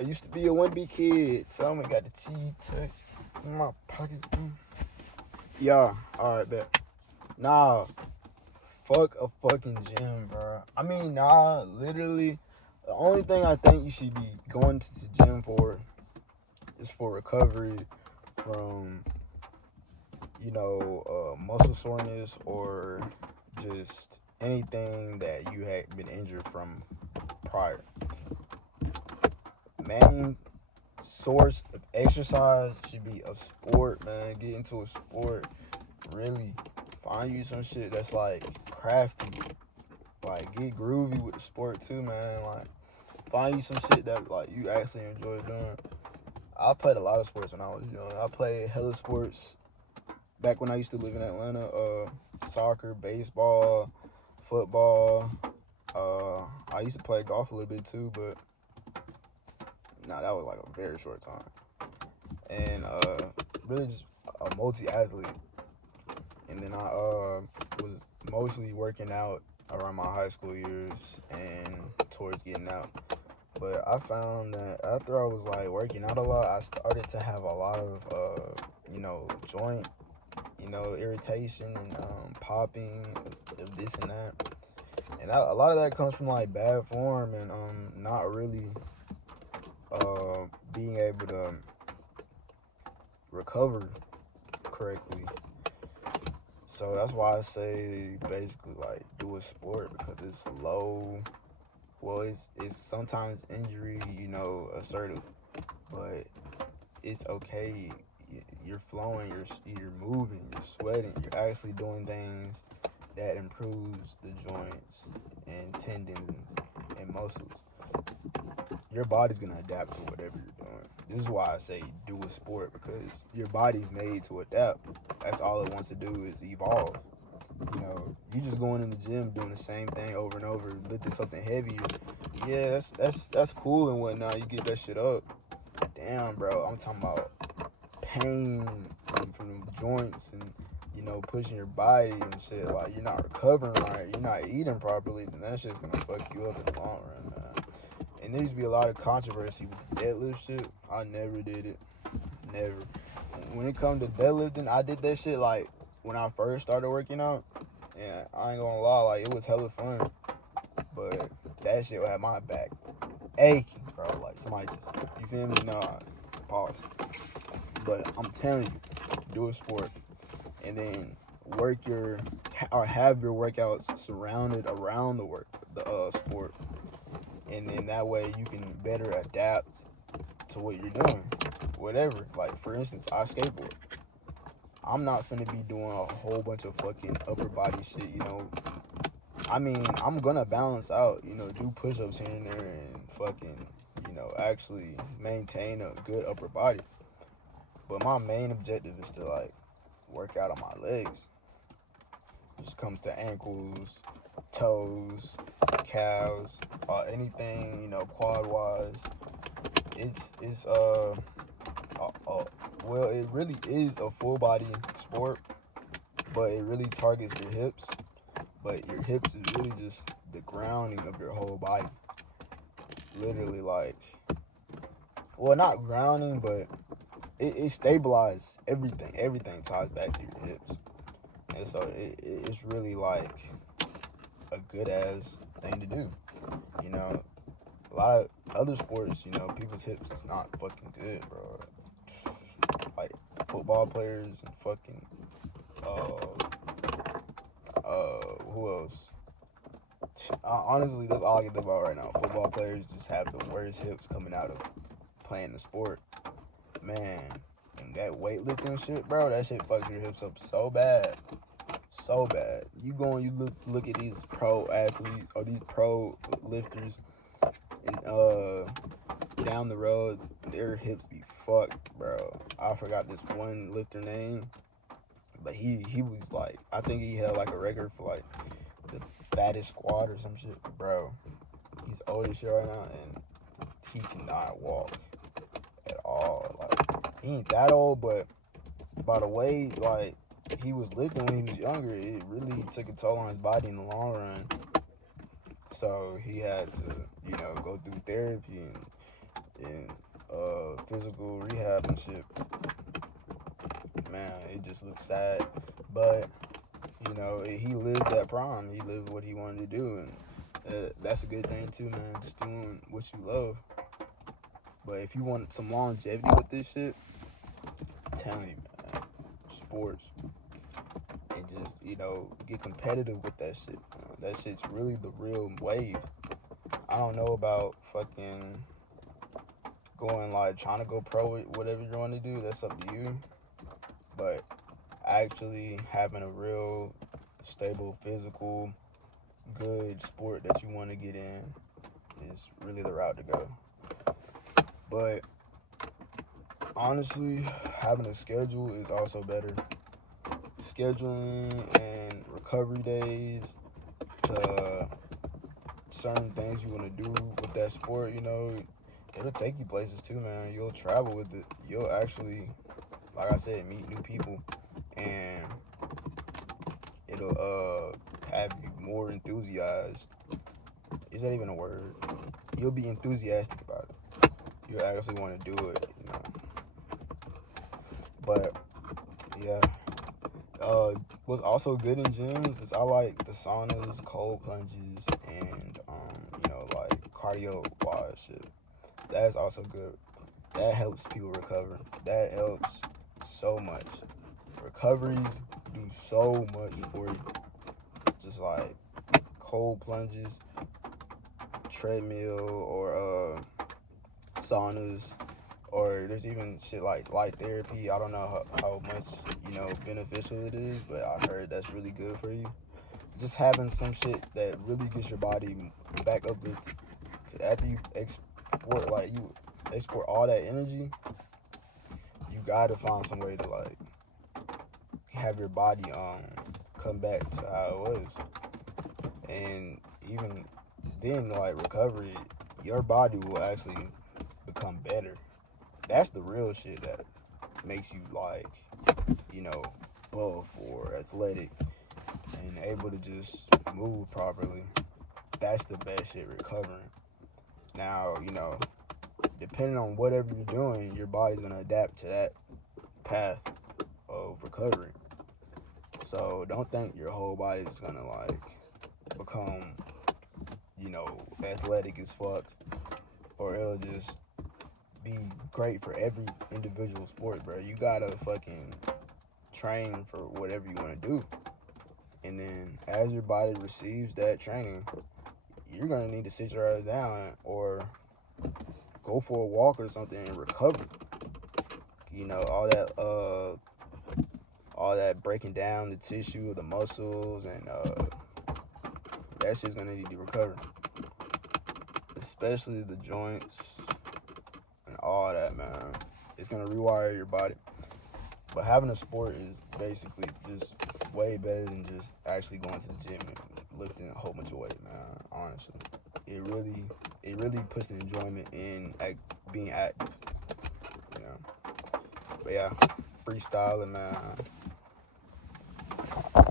I used to be a 1B kid. Tell me, got the T tuck in my pocket. Yeah, alright, bet. Nah, fuck a fucking gym, bro. I mean, nah, literally, the only thing I think you should be going to the gym for is for recovery from, muscle soreness or just anything that you had been injured from prior. Main source of exercise should be a sport, man. Get into a sport. Really find you some shit that's like crafty. Like get groovy with the sport too, man. Like find you some shit that like you actually enjoy doing. I played a lot of sports when I was young. I played hella sports back when I used to live in Atlanta. Soccer, baseball, football. I used to play golf a little bit too, but that was like a very short time. And really just a multi athlete. And then I was mostly working out around my high school years and towards getting out. But I found that after I was like working out a lot, I started to have a lot of joint irritation and popping of this and that. And a lot of that comes from like bad form and not really being able to recover correctly. So that's why I say basically like do a sport because it's low. Well, it's sometimes injury, assertive, but it's okay. You're flowing, you're moving, you're sweating, you're actually doing things that improves the joints and tendons and muscles. Your body's gonna adapt to whatever you're doing. This is why I say do a sport because your body's made to adapt. That's all it wants to do is evolve. You just going in the gym doing the same thing over and over, lifting something heavier. Yeah, that's cool and whatnot. You get that shit up. Damn, bro, I'm talking about pain from the joints and pushing your body and shit. Like you're not recovering right, you're not eating properly, then that shit's gonna fuck you up in the long run, man. And there used to be a lot of controversy with the deadlift shit. I never did it, never. When it comes to deadlifting, I did that shit like when I first started working out. And I ain't gonna lie, like it was hella fun, but that shit had my back aching, bro. Like somebody just, you feel me? Nah, pause. But I'm telling you, do a sport and then have your workouts surrounded around the sport, and then that way you can better adapt to what you're doing. Whatever. Like for instance, I skateboard. I'm not finna be doing a whole bunch of fucking upper body shit. I mean, I'm gonna balance out, do push-ups here and there and fucking, actually maintain a good upper body. But my main objective is to like work out on my legs. Which comes to ankles, toes, calves, anything, quad wise. Well, it really is a full body sport, but it really targets your hips. But your hips is really just the grounding of your whole body. Literally, like, well, not grounding, but it stabilizes everything. Everything ties back to your hips. And so it's really like a good ass thing to do. A lot of other sports, people's hips is not fucking good, bro. Like football players and fucking who else? Honestly, that's all I can think about right now. Football players just have the worst hips coming out of playing the sport. Man, and that weightlifting shit, bro, that shit fucks your hips up so bad. So bad. You go and you look at these pro athletes or these pro lifters and down the road, their hips be fucked, bro. I forgot this one lifter name, but he was like, I think he held like a record for like the fattest squat or some shit, bro. He's old as shit right now, and he cannot walk at all. Like he ain't that old, but by the way, like he was lifting when he was younger, it really took a toll on his body in the long run. So he had to, go through therapy and physical rehab and shit. Man, it just looks sad. But, he lived that prime. He lived what he wanted to do. And that's a good thing, too, man. Just doing what you love. But if you want some longevity with this shit, I'm telling you, man, sports. And just, get competitive with that shit. That shit's really the real wave. I don't know about fucking going, like, trying to go pro with whatever you want to do. That's up to you. But actually having a real stable, physical, good sport that you want to get in is really the route to go. But honestly, having a schedule is also better. Scheduling and recovery days to certain things you want to do with that sport, it'll take you places too, man. You'll travel with it. You'll actually, like I said, meet new people, and it'll have you more enthusiastic. Is that even a word? You'll be enthusiastic about it. You'll actually want to do it, But yeah, what's also good in gyms is I like the saunas, cold plunges, and like cardio wise shit. That's also good. That helps people recover. That helps so much. Recoveries do so much for you. Just like cold plunges, treadmill, or saunas, or there's even shit like light therapy. I don't know how much beneficial it is, but I heard that's really good for you. Just having some shit that really gets your body back uplifted. After you export all that energy, you gotta find some way to like have your body come back to how it was. And even then, like recovery, your body will actually become better. That's the real shit that makes you like, buff or athletic and able to just move properly. That's the best shit, recovering. Now, depending on whatever you're doing, your body's gonna adapt to that path of recovery. So don't think your whole body is gonna like become, athletic as fuck, or it'll just be great for every individual sport, bro. You gotta fucking train for whatever you want to do, and then as your body receives that training, you're gonna need to sit your ass down or go for a walk or something and recover. All that breaking down the tissue, the muscles, and that shit's gonna need to recover, especially the joints and all that, man. It's gonna rewire your body. But having a sport is basically just way better than just actually going to the gym and lifting a whole bunch of weight, man. Honestly, it really puts the enjoyment in being active, But yeah, freestyling, man.